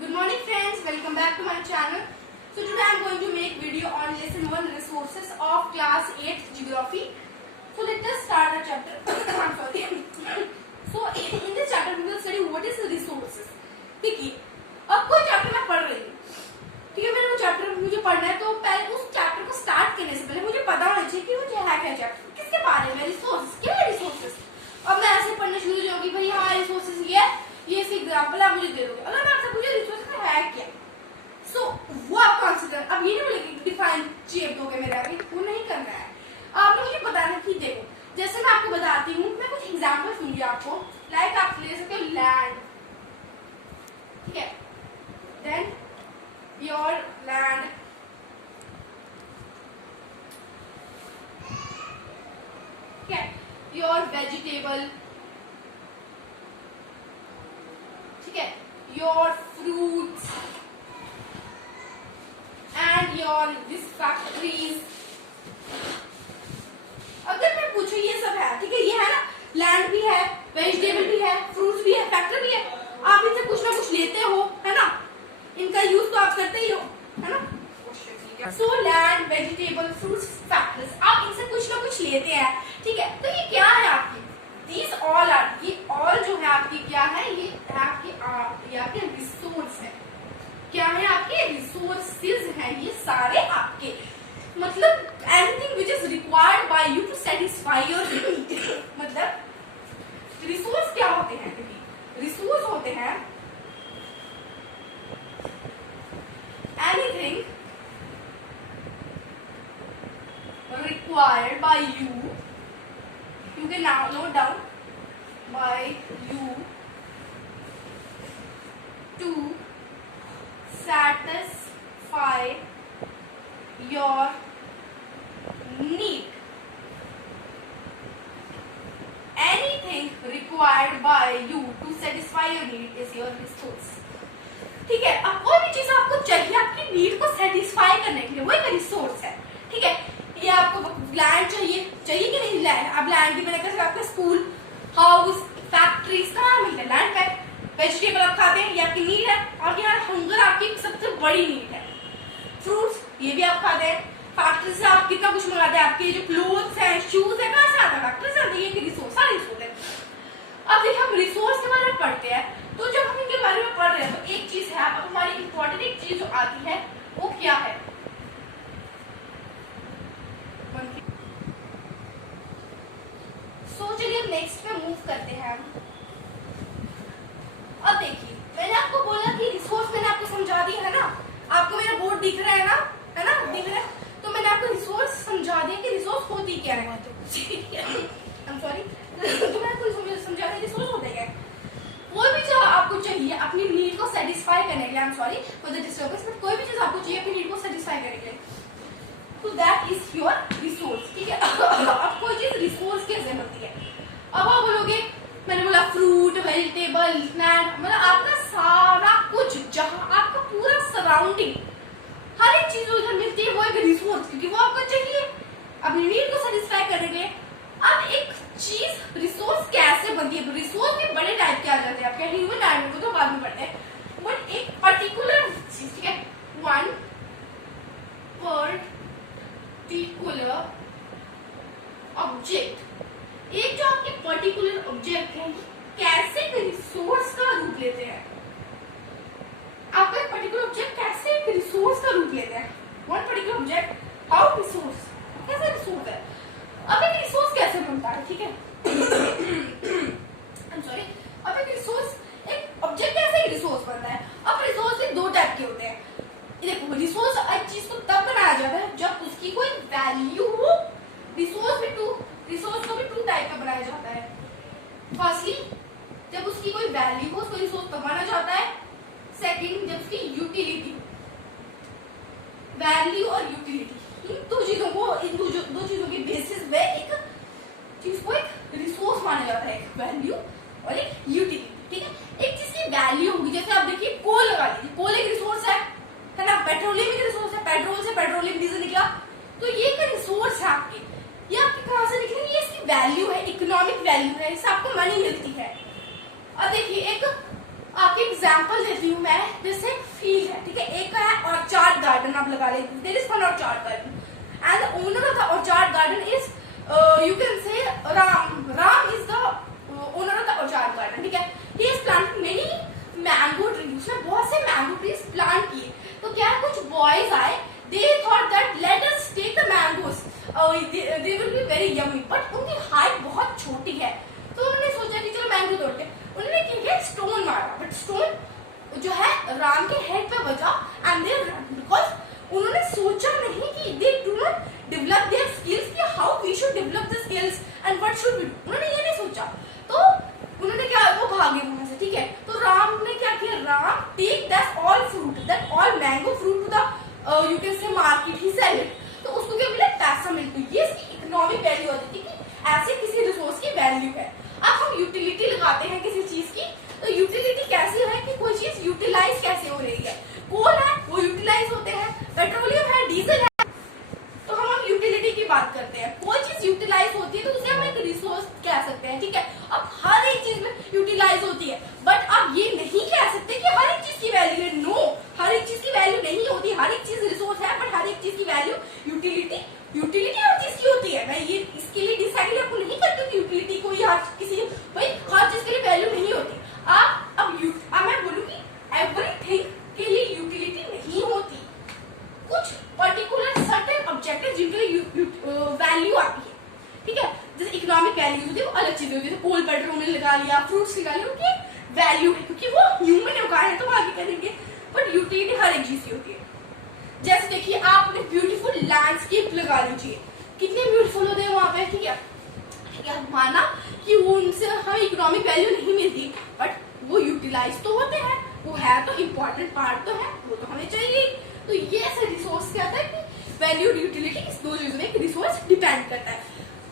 Good morning friends, welcome back to my channel. So today I am going to make video on lesson 1 resources of class 8 geography. So let us start the chapter. I'm sorry. So in this chapter we will study what is resources. देखिए अब कोई chapter मैं पढ़ रही हूँ, ठीक है, मेरे को चैप्टर मुझे पढ़ना है तो पहले उस चैप्टर को स्टार्ट करने से पहले मुझे पता होना चाहिए कि मुझे है क्या चैप्टर, किसके बारे में, रिसोर्सेस, क्या है रिसोर्सेस। अब मैं ऐसे पढ़ना शुरू हो जाऊंगी, भाई हाँ रिसोर्सेस ये इसकी एग्जाम्पल आप मुझे दे दोगे। अगर मैं आपसे पूछे रिसोर्सेस है क्या, सो वो आप कंसीडर, अब ये नहीं बोलेंगे डिफाइन चेप दोगे मेरे आगे, वो नहीं करना है। आपने मुझे बताना कि देखो जैसे मैं आपको बताती हूँ, मैं कुछ एग्जाम्पल दूंगी आपको, लाइक आप ले सकते हो लैंड, ठीक है, देन योर लैंड, ठीक है, योर वेजिटेबल, ठीक है, your fruits and your this factories. अगर मैं पूछूं ये सब है, ठीक है, ये है ना, लैंड भी है, वेजिटेबल भी है, फ्रूट्स भी है, फैक्ट्री भी है, आप इनसे कुछ ना कुछ लेते हो, है ना, इनका यूज तो आप करते ही हो, है ना। So land, vegetable, fruits, factories, आप इनसे कुछ ना कुछ लेते हैं, ठीक है। तो ये क्या है आपकी, दीज ऑल आर, ये ऑल जो है आपकी क्या है, ये आपके रिसोर्स है। क्या है आपके रिसोर्सेज हैं, ये सारे आपके, मतलब anything which is required by you to satisfy your need. मतलब रिसोर्स क्या होते हैं, रिसोर्स होते हैं anything required by you can now note down, by you to satisfy your need. Anything required by you to satisfy your need is your resource, ठीक है। अब कोई भी चीज आपको चाहिए आपकी नीड को सेटिस्फाई करने के लिए, वो एक रिसोर्स है, ठीक है। ये आपको लैंड चाहिए कि नहीं लैंड, अब लैंड की मैंने कैसे आपके स्कूल, हाउस, फैक्ट्रीज कहाँ मिलते हैं, लैंड पे। वेजिटेबल आप खाते हैं, ये आपकी नीड है, और यहाँ हंगर आपकी सबसे बड़ी नीड है। फ्रूट्स ये भी आप खाते हैं, फैक्ट्री से आप कितना कुछ मंगाते हैं, आपके जो क्लोथ्स है, शूज है, कहाँ से आता है, फैक्ट्री से आते हैं, ये रिसोर्स, सारे रिसोर्स है। अब देखिए हम रिसोर्स के बारे में पढ़ते हैं, तो जब हम इनके बारे में पढ़ रहे हैं तो एक चीज है, अब हमारी इंपॉर्टेंट एक चीज जो आती है वो क्या है, तो चलिए नेक्स्ट पे मूव करते हैं हम। अब देखिए मैंने आपको बोला कि रिसोर्स मैंने आपको समझा दिया है ना, आपको मेरा बोर्ड दिख रहा है ना, दिख रहा है, तो मैंने आपको रिसोर्स समझा दिया कि रिसोर्स होती क्या है। I'm sorry, तो मैं आपको समझा दिया रिसोर्स होते क्या है। कोई भी चीज आपको चाहिए अपनी नीड को सेटिस्फाई करने के लिए, I'm sorry for the disturbance, but कोई भी चीज आपको चाहिए अपनी नीड को सेटिस्फाई करने के लिए, तो दैट इज योर रिसोर्स, ठीक है। अब कोई चीज रिसोर्स कैसे बनती है, अब आप बोलोगे मैंने बोला फ्रूट, वेजिटेबल, स्नैक, मतलब आपका सारा कुछ, जहां आपका पूरा सराउंडिंग, हर एक चीज उधर मिलती है, वो एक रिसोर्स, क्योंकि वो आपको चाहिए अपनी नीड को सेटिस्फाई करने के लिए। अब एक चीज रिसोर्स कैसे बनती है, रिसोर्स के बड़े टाइप के आ जाते हैं आपके, ह्यूमन डायमेंशन को तो बाद में पढ़ते हैं, बट एक पर्टिकुलर चीज, ठीक है, वन पर्टिकुलर ऑब्जेक्ट, एक जो आपके पर्टिकुलर ऑब्जेक्ट है कैसे एक रिसोर्स का रूप लेते हैं, आपका एक पर्टिकुलर ऑब्जेक्ट कैसे एक रिसोर्स का रूप लेते हैं, one particular object how resource, कैसे रिसोर्स है। अब एक रिसोर्स कैसे बनता है, ठीक है, I'm sorry, अब एक रिसोर्स, एक ऑब्जेक्ट कैसे एक रिसोर्स बनता है। अब रिसोर्स के दो टाइप के होते हैं, देखो रिसोर्स एक चीज को तब बनाया जाता है जब उसकी कोई वैल्यू हो, रिसोर्स को भी टू टाइप का बनाया जाता है। फर्स्टली जब उसकी कोई वैल्यू हो, उसको रिसोर्स तब माना जाता है। सेकंड जब उसकी यूटिलिटी, वैल्यू और यूटिलिटी, इन दो चीजों के बेसिस पे एक चीज को एक रिसोर्स माना जाता है, एक वैल्यू और एक यूटिलिटी, ठीक है। एक चीज की वैल्यू होगी, जैसे आप देखिए कोल लगा लीजिए, कोल एक रिसोर्स है ना, पेट्रोलियम एक रिसोर्स है, पेट्रोल से पेट्रोलियम डीजल निकला, तो ये एक रिसोर्स है आपकी, ये आपकी कहां से निकली, ये इसकी वैल्यू है, इकोनॉमिक वैल्यू है, इससे आपको मनी मिलती है। अब देखिए एक आपकी एग्जांपल देती हूँ मैं, जैसे गार्डन आप लगा लेते, there is fun orchard garden and the owner of the orchard garden is you can say Ram is the owner of the orchard garden, ठीक है। He is planted many mango trees, उसने बहुत से मैंगो ट्रीज प्लांट किए। तो क्या कुछ boys आए, they thought that let us take the mangoes, they will be very yummy, but उनकी हाइट बहुत छोटी है, तो उन्होंने सोचा कि चलो मैंगो तोड़ते हैं। उन्होंने क्या किया, स्टोन मारा, बट स्टोन जो है राम के हेड पे बजा एंड दे बिकॉज उन्होंने सोचा नहीं कि they do not develop their skills कि how we should develop the skills and what should we do, उन्होंने ये नहीं सोचा। तो उन्होंने क्या, वो भागे वहां से, ठीक है। तो राम ने क्या किया, Ram take that all fruit, that all mango fruit to the you can say market, he sell it, तो उसको क्या मिला, पैसा मिलता। ये इसकी इकोनॉमिक वैल्यू होती है कि ऐसे किसी रिसोर्स की वैल्यू है। अब हम यूटिलिटी लगाते हैं किसी चीज की, तो यूटिलिटी कैसी है कि कोई चीज यूटिलाइज कैसे हो रही है। कोल है वो यूटिलाइज होते हैं, पेट्रोलियम है, डीजल है, तो हम यूटिलिटी की बात करते हैं। कोई चीज यूटिलाइज होती है तो उसे हम एक रिसोर्स कह सकते हैं, ठीक है। अब हर एक चीज में यूटिलाइज होती है, बट आप ये नहीं कह सकते कि हर एक चीज की वैल्यू है। नो, हर एक चीज की वैल्यू नहीं होती, हर एक चीज रिसोर्स है, बट हर एक चीज की वैल्यू यूटिलिटी हर चीज की होती है। मैं ये इसके लिए डिसाइड आपको नहीं करती हूँ कि यूटिलिटी कोई हर किसी भाई हर चीज के लिए वैल्यू नहीं होती। आप अब मैं बोलूंगी एवरीथिंग के लिए यूटिलिटी नहीं होती, कुछ पर्टिकुलर सर्टेन ऑब्जेक्टिव जिनके लिए वैल्यू आती है, ठीक है। जैसे इकोनॉमिक वैल्यू होती है वो अलग चीज होती है, जैसे कोल पेट्रोल ने लगा लिया, फ्रूट्स लगा लिया, उनकी वैल्यू है क्योंकि वो ह्यूमन ने उगाए हैं तो आगे करेंगे, बट यूटिलिटी हर एक चीज की होती है। जैसे देखिए आपने ब्यूटीफुल लैंडस्केप लगा लीजिए, कितने ब्यूटीफुल होते हैं वहां पे, ठीक है। माना कि वो उनसे हमें इकोनॉमिक वैल्यू नहीं मिलती, बट वो यूटिलाइज तो होते हैं, वो है तो इम्पोर्टेंट पार्ट तो है, वो तो हमें चाहिए। तो ये ऐसे रिसोर्स क्या है कि वैल्यू यूटिलिटी इस दो चीजों में एक रिसोर्स डिपेंड करता है।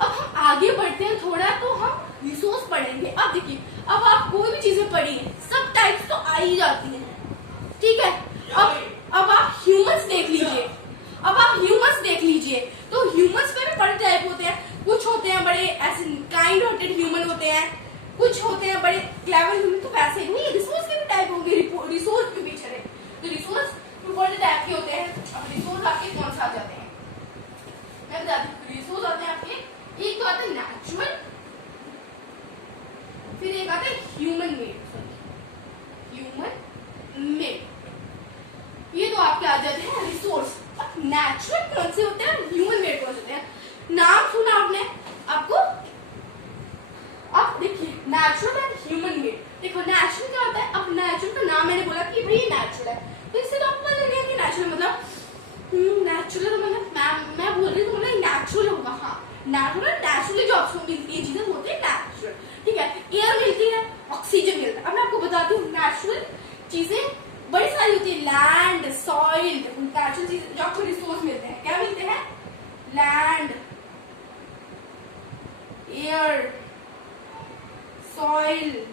अब हम आगे बढ़ते हैं थोड़ा, तो हम रिसोर्स पढ़ेंगे। अब देखिए, अब आप कोई भी चीजें पढ़िए, सब टाइप्स तो आ ही जाती है, ठीक है। अब आप ह्यूमंस देख लीजिए, तो ह्यूमंस में भी बड़े टाइप होते हैं। कुछ होते हैं बड़े ऐसे काइंड हार्टेड ह्यूमन होते हैं, कुछ होते हैं बड़े क्लेवर ह्यूमन। तो वैसे नहीं, रिसोर्स के भी टाइप होंगे, रिसोर्स के पीछे रहे तो रिसोर्स बड़े टाइप के होते हैं। अब रिसोर्स आपके कौन सा आ जाते हैं, मैं बताती हूँ। रिसोर्स आते हैं आपके, एक तो आता है नेचुरल, फिर एक आता है ह्यूमन मेड, ये तो आपके आ जाते हैं रिसोर्स। अब नेचुरल कौन से होते हैं, ह्यूमन मेड कौन से होते हैं, नाम सुना आपने, आपको अब देखिए नेचुरल एंड ह्यूमन मेड। देखो नेचुरल क्या होता है, अब नेचुरल का नाम मैंने बोला कि भाई नेचुरल है, तो इससे तो आपको पता लग गया कि नेचुरल मतलब नेचुरल मतलब मैं बोल रही हूँ नेचुरल होगा। हाँ, नेचुरली जो आपको मिलती है चीजें होती है नेचुरल, ठीक है। एयर मिलती है, ऑक्सीजन मिलता है। अब मैं आपको बताती हूँ नेचुरल चीजें बड़ी सारी होती है, लैंड, सॉइल, नेचुरल चीज जो आपको रिसोर्स मिलते हैं, क्या मिलते हैं, लैंड, एयर, सॉइल,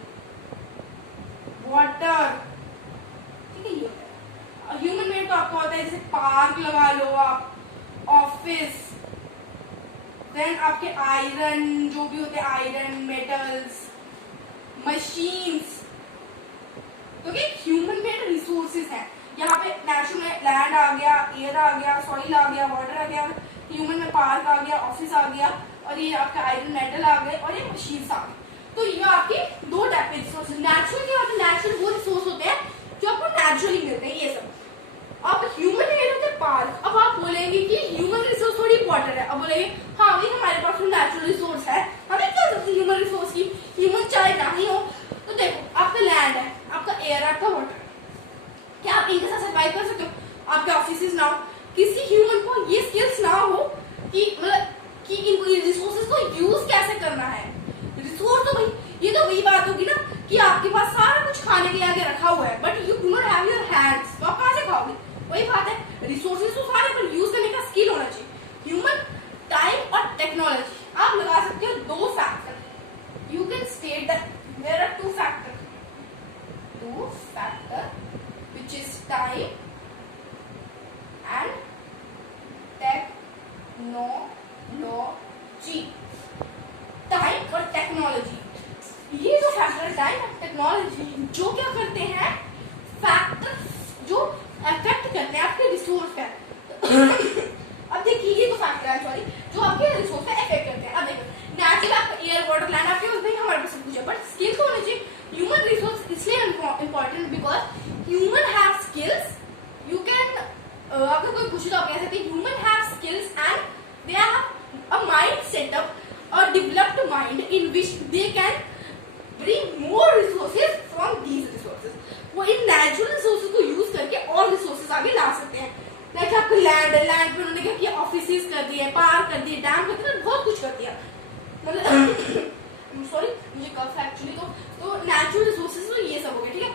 वाटर, ठीक है। ये होता है। ह्यूमन मेड तो आपको होता है जैसे पार्क लगा लो आप, ऑफिस, देन आपके आयरन जो भी होते हैं, आयरन, मेटल्स, मशीन्स, क्योंकि ह्यूमन मेड रिसोर्सेज हैं। यहाँ पे नेचुरल में लैंड आ गया, एयर आ गया, सॉइल आ गया, वाटर आ गया, ह्यूमन में पार्क आ गया, ऑफिस आ गया, और ये आपका आयरन, मेटल आ गए, और ये मशीन्स आ गए। तो ये आपके दो टाइप के रिसोर्सेज। नेचुरल क्या होते हैं, नेचुरल वो रिसोर्स होते हैं जो आपको नेचुरली मिलते हैं, ये सब। अब ह्यूमन मेड होते हैं पार्क। अब आप बोलेंगे कि ह्यूमन रिसोर्स थोड़ी इंपॉर्टेंट है, अब बोलेंगे हाँ भाई हमारे पास तो नेचुरल रिसोर्स है, हमें क्या जरूरत है ह्यूमन रिसोर्स की, ह्यूमन चाहे ना ही हो। तो देखो आपका लैंड है, आपका एयर, आपका वाटर, क्या आप इनके साथ सर्वाइव कर सकते हो। आपके ऑफिस ना हो, किसी ह्यूमन को ये स्किल्स ना हो कि मतलब कि इन रिसोर्सेज को यूज कैसे करना है। रिसोर्स तो भाई ये तो वही बात होगी ना कि आपके पास सारा कुछ खाने के लिए आगे रखा हुआ है, but you do not have your hands, तो आप कहां से खाओगे। वही बात है, रिसोर्सेज तो सारे पर यूज करने का स्किल होना चाहिए। ह्यूमन, टाइम और टेक्नोलॉजी। आप लगा सकते हो दो factor, you can state that there are two factor which is time and technology। Time और टेक्नोलॉजी, ये जो फैक्टर टाइम और टेक्नोलॉजी जो क्या करते हैं, फैक्टर जो अफेक्ट करते हैं आपके रिसोर्स पे, लैंड है, लैंड पे उन्होंने क्या किया, ऑफिसेज कर दिए, पार्क कर दिए, डैम कर दिया, बहुत कुछ कर दिया। मतलब सॉरी मुझे कफ है एक्चुअली। तो नेचुरल रिसोर्सेज तो ये सब हो गया, ठीक है।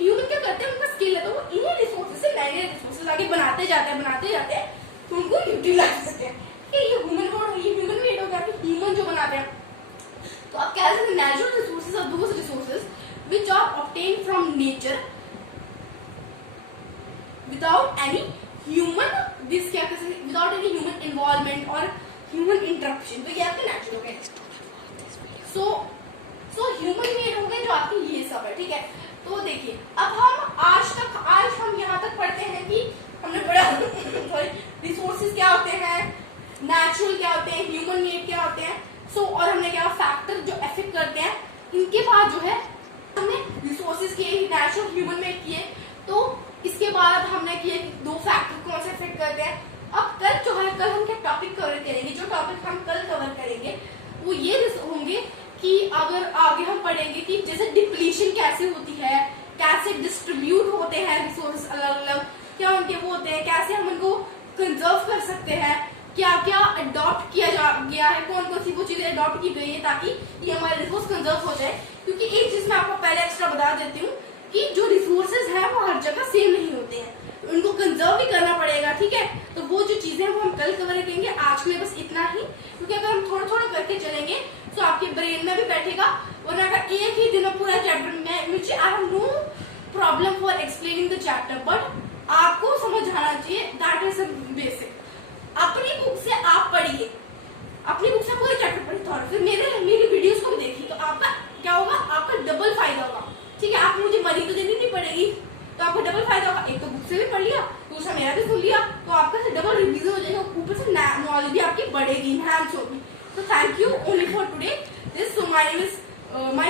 ह्यूमन क्या करते हैं, उनका स्किल है तो वो इन्हीं रिसोर्सेज से नए नए रिसोर्सेज आगे बनाते जाते हैं तो उनको यूटिलाइज करते हैं। ये ह्यूमन मेड हो गया, ह्यूमन जो बनाते हैं। तो आप कह सकते हैं natural resources are those resources which are obtained from nature without any human this क्या कह सकते हैं, without any human involvement और human interruption। तो ये आपके नेचुरल हो गए। सो ह्यूमन मेड हो गए जो आपके ये सब है, ठीक है। तो देखिए अब आज हम यहाँ तक पढ़ते हैं कि हमने पढ़ा सॉरी रिसोर्सेज क्या होते हैं, नेचुरल क्या होते हैं, ह्यूमन मेड क्या होते हैं। और हमने क्या फैक्टर जो इफेक्ट करते हैं, इनके बाद जो है हमने रिसोर्सेज किए, नेचुरल ह्यूमन मेड किए। तो इसके बाद हमने किए 2 फैक्टर कौन से इफेक्ट करते हैं। अब कल जो है, कल हम क्या टॉपिक कवर करेंगे, जो टॉपिक हम कल कवर करेंगे वो ये होंगे कि अगर आगे हम पढ़ेंगे कि जैसे डिप्लीशन कैसे होती है, कैसे डिस्ट्रीब्यूट होते हैं रिसोर्सेज अलग अलग, क्या उनके वो होते हैं, कैसे हम उनको कंजर्व कर सकते हैं, क्या क्या अडॉप्ट किया गया है, कौन कौन सी वो चीजें अडॉप्ट की गई है ताकि ये हमारे रिसोर्स कंजर्व हो जाए। क्योंकि एक चीज मैं आपको पहले एक्स्ट्रा बता देती हूँ कि जो रिसोर्सेज है वो हर जगह सेम नहीं होते हैं, उनको कंजर्व भी करना पड़ेगा, ठीक है। तो वो जो चीजें वो हम कल कवर करेंगे, आज के लिए बस इतना ही। क्योंकि अगर हम थोड़ा थोड़ा करके चलेंगे तो आपके ब्रेन में भी बैठेगा, और अगर एक ही दिन में पूरा चैप्टर में मुझे I have no problem for explaining the chapter, but आपको समझ आना चाहिए, दैट इज बेसिक। अपनी बुक से आप पढ़िए, अपनी बुक से पूरे चैप्टर पढ़िए, थोड़ा फिर मेरी वीडियोस को भी देखिए, तो आपका क्या होगा, आपका डबल फायदा होगा, ठीक है। आप मुझे मनी तो देनी नहीं पड़ेगी, तो आपको डबल फायदा होगा। एक तो बुक से भी पढ़ लिया, दूसरा मेरा भी सुन लिया, तो आपका डबल रिवीजन हो जाएगा, ऊपर से नॉलेज भी आपकी बढ़ेगी, इनहैंस होगी। So thank you only for today. This so my name is my